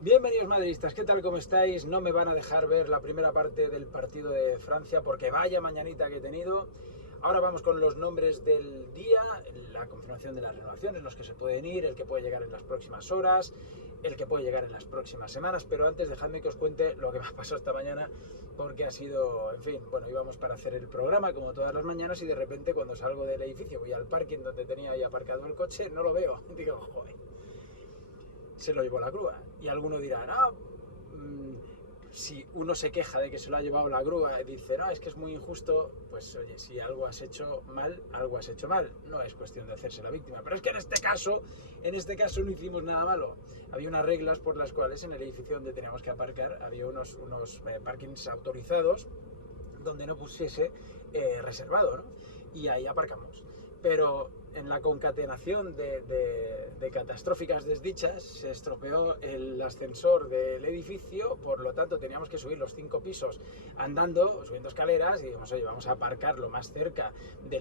Bienvenidos madridistas, ¿qué tal? ¿Cómo estáis? No me van a dejar ver la primera parte del partido de Francia porque vaya mañanita que he tenido. Ahora vamos con los nombres del día, la confirmación de las renovaciones, los que se pueden ir, el que puede llegar en las próximas horas, el que puede llegar en las próximas semanas, pero antes dejadme que os cuente lo que me ha pasado esta mañana porque ha sido, en fin, bueno, íbamos para hacer el programa como todas las mañanas y de repente cuando salgo del edificio voy al parking donde tenía ahí aparcado el coche, no lo veo, digo, joder, se lo llevó la grúa. Y alguno dirá, no, si uno se queja de que se lo ha llevado la grúa y dice, no, es que es muy injusto, pues oye, si algo has hecho mal, algo has hecho mal. No es cuestión de hacerse la víctima. Pero es que en este caso no hicimos nada malo. Había unas reglas por las cuales en el edificio donde teníamos que aparcar había unos parkings autorizados donde no pusiese reservado, ¿no? Y ahí aparcamos. Pero en la concatenación de catastróficas desdichas se estropeó el ascensor del edificio, por lo tanto teníamos que subir los 5 pisos andando, subiendo escaleras, y dijimos, oye, vamos a aparcarlo más cerca de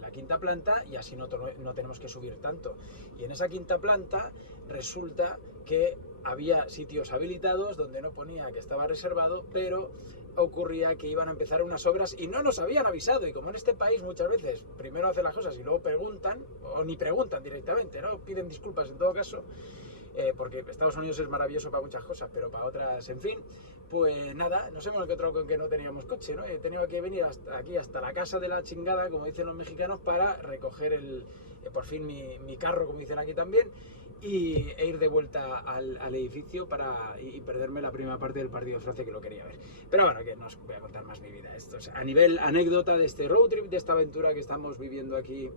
la quinta planta y así no tenemos que subir tanto. Y en esa quinta planta resulta que había sitios habilitados donde no ponía que estaba reservado, pero ocurría que iban a empezar unas obras y no nos habían avisado. Y como en este país muchas veces primero hacen las cosas y luego preguntan, o ni preguntan directamente, ¿no? Piden disculpas en todo caso, porque Estados Unidos es maravilloso para muchas cosas, pero para otras, en fin, pues nada, nos hemos encontrado con que no teníamos coche, ¿no? He tenido que venir aquí hasta la casa de la chingada, como dicen los mexicanos, para recoger por fin mi carro, como dicen aquí también, e ir de vuelta al edificio y perderme la primera parte del partido de Francia que lo quería ver. Pero bueno, que no os voy a contar más mi vida. Esto es a nivel anécdota de este road trip, de esta aventura que estamos viviendo aquí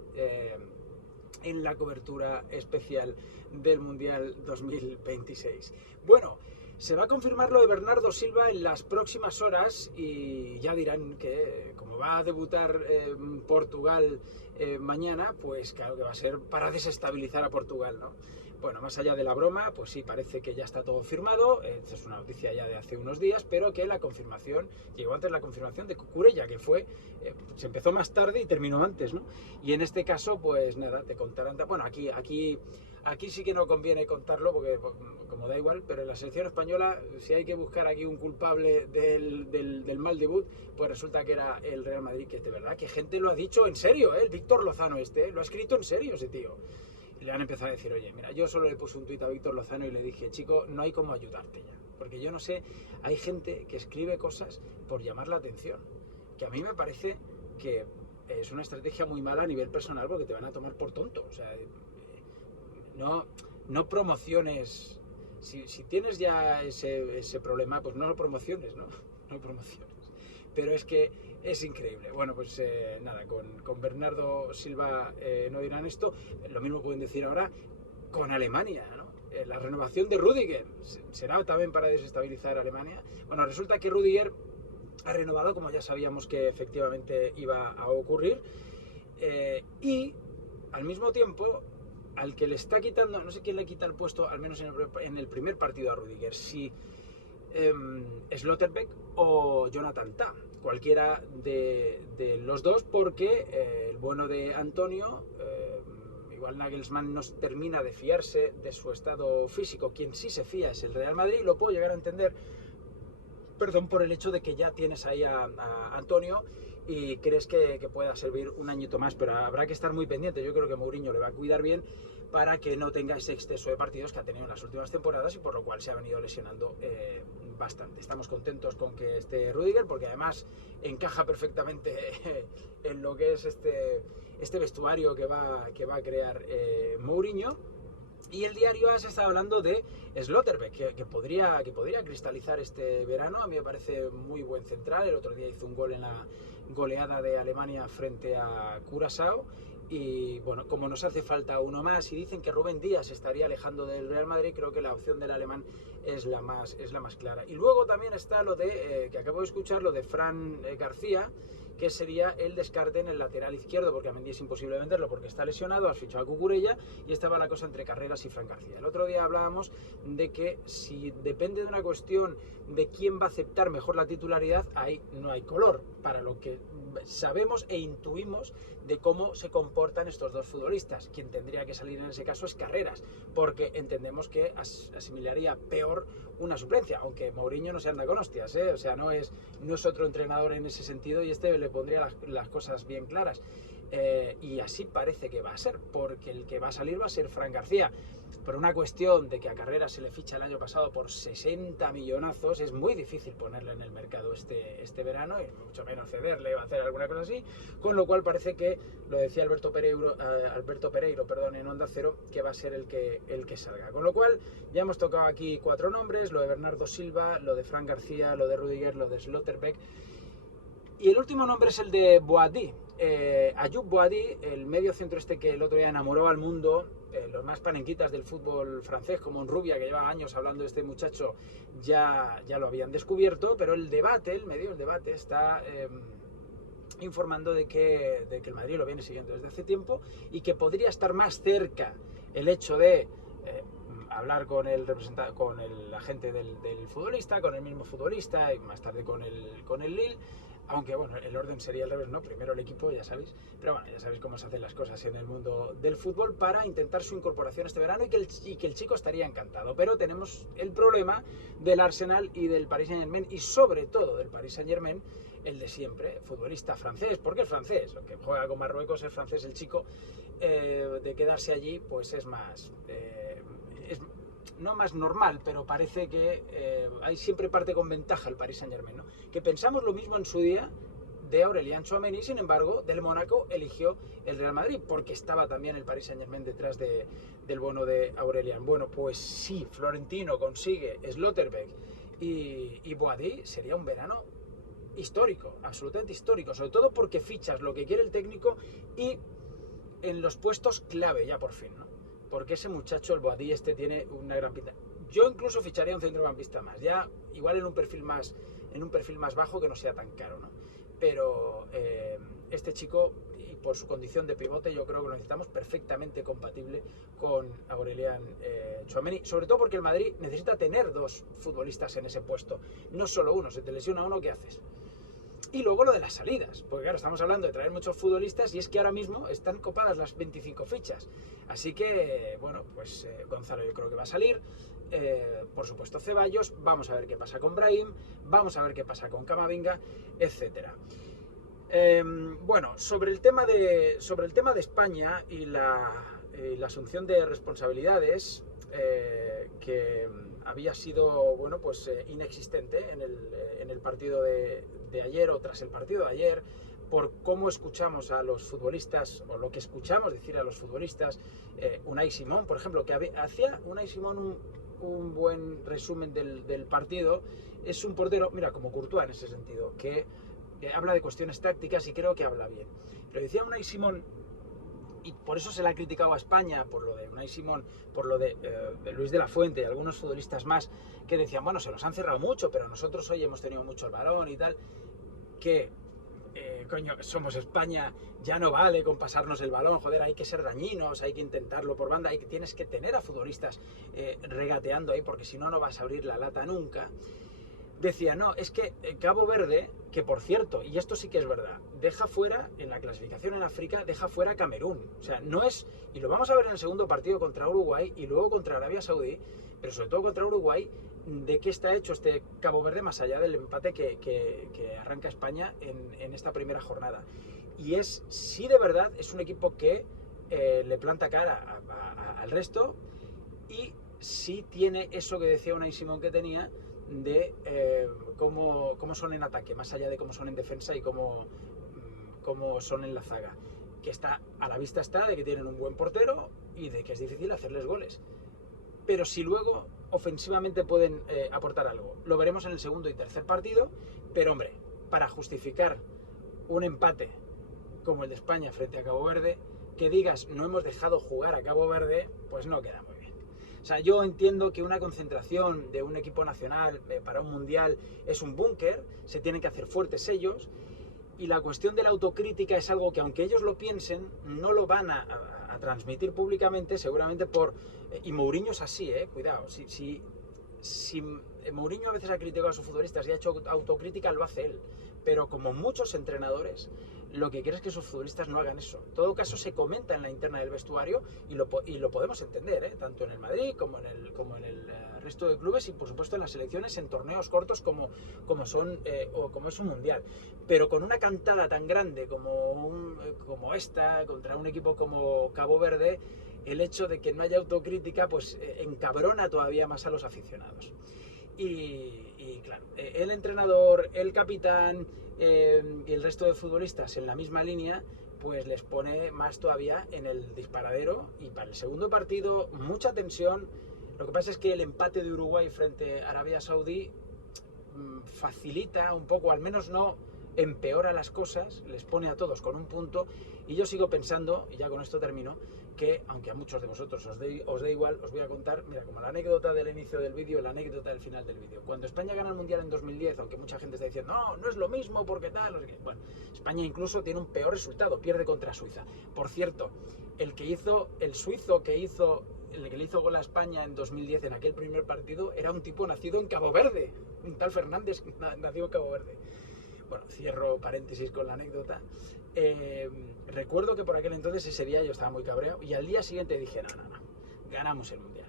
en la cobertura especial del Mundial 2026. Bueno, se va a confirmar lo de Bernardo Silva en las próximas horas y ya dirán que como va a debutar Portugal mañana, pues claro que va a ser para desestabilizar a Portugal, ¿no? Bueno, más allá de la broma, pues sí, parece que ya está todo firmado, esta es una noticia ya de hace unos días, pero que la confirmación, llegó antes la confirmación de Cucurella, que fue, se empezó más tarde y terminó antes, ¿no? Y en este caso, pues nada, te contarán, bueno, aquí sí que no conviene contarlo, porque como da igual, pero en la selección española, si hay que buscar aquí un culpable del mal debut, pues resulta que era el Real Madrid, que de verdad, que gente lo ha dicho en serio, el Víctor Lozano lo ha escrito en serio ese tío. Y le han empezado a decir, oye, mira, yo solo le puse un tuit a Víctor Lozano y le dije, chico, no hay cómo ayudarte ya. Porque yo no sé, hay gente que escribe cosas por llamar la atención. Que a mí me parece que es una estrategia muy mala a nivel personal porque te van a tomar por tonto. O sea, no, no promociones. Si tienes ya ese problema, pues no lo promociones, ¿no? No lo promociones. Pero es que es increíble. Bueno, pues nada, con Bernardo Silva no dirán esto. Lo mismo pueden decir ahora con Alemania, ¿no? La renovación de Rüdiger será también para desestabilizar a Alemania. Bueno, resulta que Rüdiger ha renovado, como ya sabíamos que efectivamente iba a ocurrir, y al mismo tiempo al que le está quitando, no sé quién le quita el puesto, al menos en el primer partido a Rüdiger, si Slotterbeck o Jonathan Tah, cualquiera de los dos, porque el bueno de Antonio, igual Nagelsmann no termina de fiarse de su estado físico, quien sí se fía es el Real Madrid, lo puedo llegar a entender, perdón, por el hecho de que ya tienes ahí a Antonio y crees que pueda servir un añito más, pero habrá que estar muy pendiente. Yo creo que Mourinho le va a cuidar bien para que no tenga ese exceso de partidos que ha tenido en las últimas temporadas y por lo cual se ha venido lesionando bastante. Estamos contentos con que esté Rüdiger porque además encaja perfectamente en lo que es este vestuario que va a crear Mourinho. Y el diario AS está hablando de Slotterbeck, que podría cristalizar este verano. A mí me parece muy buen central. El otro día hizo un gol en la goleada de Alemania frente a Curazao. Y bueno, como nos hace falta uno más y dicen que Rubén Díaz estaría alejando del Real Madrid, creo que la opción del alemán es la más clara. Y luego también está lo de, que acabo de escuchar, lo de Fran García, que sería el descarte en el lateral izquierdo, porque a Mendy es imposible venderlo porque está lesionado, has fichado a Cucurella y estaba la cosa entre Carreras y Fran García. El otro día hablábamos de que si depende de una cuestión de quién va a aceptar mejor la titularidad, ahí no hay color, para lo que sabemos e intuimos de cómo se comportan estos dos futbolistas. Quien tendría que salir en ese caso es Carreras, porque entendemos que asimilaría peor una suplencia, aunque Mourinho no se anda con hostias, o sea, no es otro entrenador en ese sentido, y este le pondría las cosas bien claras. Y así parece que va a ser, porque el que va a salir va a ser Fran García. Por una cuestión de que a Carreras se le ficha el año pasado por 60 millonazos, es muy difícil ponerle en el mercado este verano, y mucho menos cederle o hacer alguna cosa así, con lo cual parece que, lo decía Alberto Pereiro en Onda Cero, que va a ser el que salga. Con lo cual ya hemos tocado aquí 4 nombres, lo de Bernardo Silva, lo de Fran García, lo de Rudiger, lo de Schlotterbeck, y el último nombre es el de Boadi. Ayoub Boadi, el medio centro que el otro día enamoró al mundo, los más panenquitas del fútbol francés, como un Rubia, que lleva años hablando de este muchacho, ya lo habían descubierto, pero el debate está informando de que el Madrid lo viene siguiendo desde hace tiempo y que podría estar más cerca el hecho de hablar con el agente del futbolista, con el mismo futbolista y más tarde con el Lille. Aunque bueno, el orden sería al revés, ¿no? Primero el equipo, ya sabéis, pero bueno, ya sabéis cómo se hacen las cosas en el mundo del fútbol, para intentar su incorporación este verano, y que el chico estaría encantado. Pero tenemos el problema del Arsenal y del Paris Saint-Germain, y sobre todo del Paris Saint-Germain, el de siempre, futbolista francés. ¿Por qué el francés? Aunque juega con Marruecos, es francés el chico, de quedarse allí, pues es más... no más normal, pero parece que hay siempre parte con ventaja el Paris Saint-Germain, ¿no? Que pensamos lo mismo en su día de Aurélien Tchouaméni, sin embargo, del Mónaco eligió el Real Madrid, porque estaba también el Paris Saint-Germain detrás del bono de Aurélien. Bueno, pues si Florentino consigue Schlotterbeck y Boadi, sería un verano histórico, absolutamente histórico, sobre todo porque fichas lo que quiere el técnico y en los puestos clave ya por fin, ¿no? Porque ese muchacho, el Boadi tiene una gran pinta. Yo incluso ficharía un centrocampista más, ya igual en un perfil más bajo, que no sea tan caro, ¿no? Pero este chico, y por su condición de pivote, yo creo que lo necesitamos perfectamente compatible con Aurélien Tchouaméni, sobre todo porque el Madrid necesita tener 2 futbolistas en ese puesto, no solo uno. Se te lesiona uno, ¿qué haces? Y luego lo de las salidas, porque claro, estamos hablando de traer muchos futbolistas y es que ahora mismo están copadas las 25 fichas. Así que, bueno, pues Gonzalo yo creo que va a salir, por supuesto Ceballos, vamos a ver qué pasa con Brahim, vamos a ver qué pasa con Camavinga, etc. Bueno, sobre el tema de España y la asunción de responsabilidades, que había sido, bueno, pues inexistente en el partido de ayer, o tras el partido de ayer, por cómo escuchamos a los futbolistas, o lo que escuchamos decir a los futbolistas. Unai Simón, por ejemplo, que hacía Unai Simón un buen resumen del partido. Es un portero, mira, como Courtois en ese sentido, que habla de cuestiones tácticas y creo que habla bien. Pero decía Unai Simón, y por eso se le ha criticado a España, por lo de Unai Simón, por lo de Luis de la Fuente y algunos futbolistas más, que decían, bueno, se los han cerrado mucho, pero nosotros hoy hemos tenido mucho el balón y tal, que coño, somos España, ya no vale con pasarnos el balón, joder, hay que ser dañinos, hay que intentarlo por banda, tienes que tener a futbolistas regateando ahí, porque si no, no vas a abrir la lata nunca. Decía, no, es que Cabo Verde, que por cierto, y esto sí que es verdad, deja fuera, en la clasificación en África, deja fuera a Camerún. O sea, no es, y lo vamos a ver en el segundo partido contra Uruguay y luego contra Arabia Saudí, pero sobre todo contra Uruguay, de qué está hecho este Cabo Verde, más allá del empate que arranca España en esta primera jornada. Y sí, de verdad, es un equipo que le planta cara al resto, y sí tiene eso que decía Unai Simón que tenía, de cómo son en ataque, más allá de cómo son en defensa y cómo son en la zaga, que está a la vista, está de que tienen un buen portero y de que es difícil hacerles goles, pero si luego ofensivamente pueden aportar algo, lo veremos en el segundo y tercer partido. Pero hombre, para justificar un empate como el de España frente a Cabo Verde, que digas no hemos dejado jugar a Cabo Verde, pues no queda muy bien. O sea, yo entiendo que una concentración de un equipo nacional para un mundial es un búnker, se tienen que hacer fuertes ellos, y la cuestión de la autocrítica es algo que, aunque ellos lo piensen, no lo van a transmitir públicamente, seguramente y Mourinho es así, cuidado, si Mourinho a veces ha criticado a sus futbolistas y ha hecho autocrítica, lo hace él, pero como muchos entrenadores, lo que quiere es que sus futbolistas no hagan eso. En todo caso, se comenta en la interna del vestuario y lo podemos entender, tanto en el Madrid como en el resto de clubes y, por supuesto, en las selecciones, en torneos cortos como es un mundial. Pero con una cantada tan grande como esta, contra un equipo como Cabo Verde, el hecho de que no haya autocrítica pues encabrona todavía más a los aficionados. Y claro, el entrenador, el capitán y el resto de futbolistas en la misma línea, pues les pone más todavía en el disparadero. Y para el segundo partido, mucha tensión. Lo que pasa es que el empate de Uruguay frente a Arabia Saudí facilita un poco, al menos no empeora las cosas, les pone a todos con un punto. Y yo sigo pensando, y ya con esto termino, que aunque a muchos de vosotros os dé igual, os voy a contar, mira, como la anécdota del inicio del vídeo, la anécdota del final del vídeo. Cuando España gana el Mundial en 2010, aunque mucha gente está diciendo, no es lo mismo porque tal, no sé qué. Bueno, España incluso tiene un peor resultado, pierde contra Suiza. Por cierto, el suizo que le hizo gol a España en 2010 en aquel primer partido era un tipo nacido en Cabo Verde, un tal Fernández, nacido en Cabo Verde. Bueno, cierro paréntesis con la anécdota. Recuerdo que por aquel entonces, ese día, yo estaba muy cabreado y al día siguiente dije, no, ganamos el Mundial.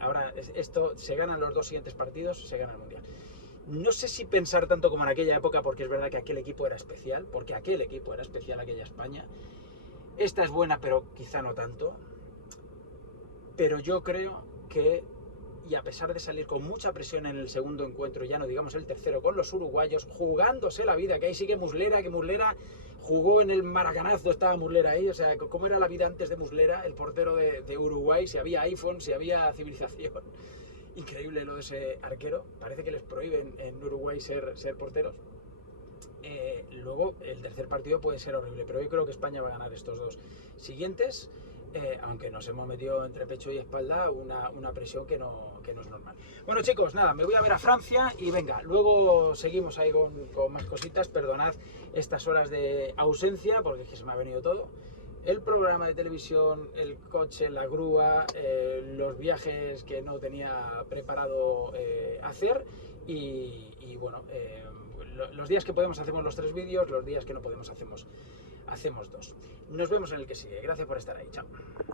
Ahora esto, se ganan los 2 siguientes partidos, se gana el Mundial. No sé si pensar tanto como en aquella época, porque es verdad que aquel equipo era especial, aquella España. Esta es buena, pero quizá no tanto. Pero yo creo que, y a pesar de salir con mucha presión en el segundo encuentro, ya no digamos el tercero, con los uruguayos, jugándose la vida, que ahí sigue Muslera, que Muslera jugó en el Maracanazo, estaba Muslera ahí, o sea, cómo era la vida antes de Muslera, el portero de Uruguay, si había iPhone, si había civilización. Increíble lo de ese arquero, parece que les prohíben en Uruguay ser porteros. Luego el tercer partido puede ser horrible, pero yo creo que España va a ganar estos 2 siguientes, aunque nos hemos metido entre pecho y espalda una presión que no es normal. Bueno, chicos, nada, me voy a ver a Francia y venga, luego seguimos ahí con más cositas. Perdonad estas horas de ausencia porque es que se me ha venido todo. El programa de televisión, el coche, la grúa, los viajes que no tenía preparado hacer y bueno, los días que podemos hacemos los 3 vídeos, los días que no podemos hacemos 2. Nos vemos en el que sigue. Gracias por estar ahí. Chao.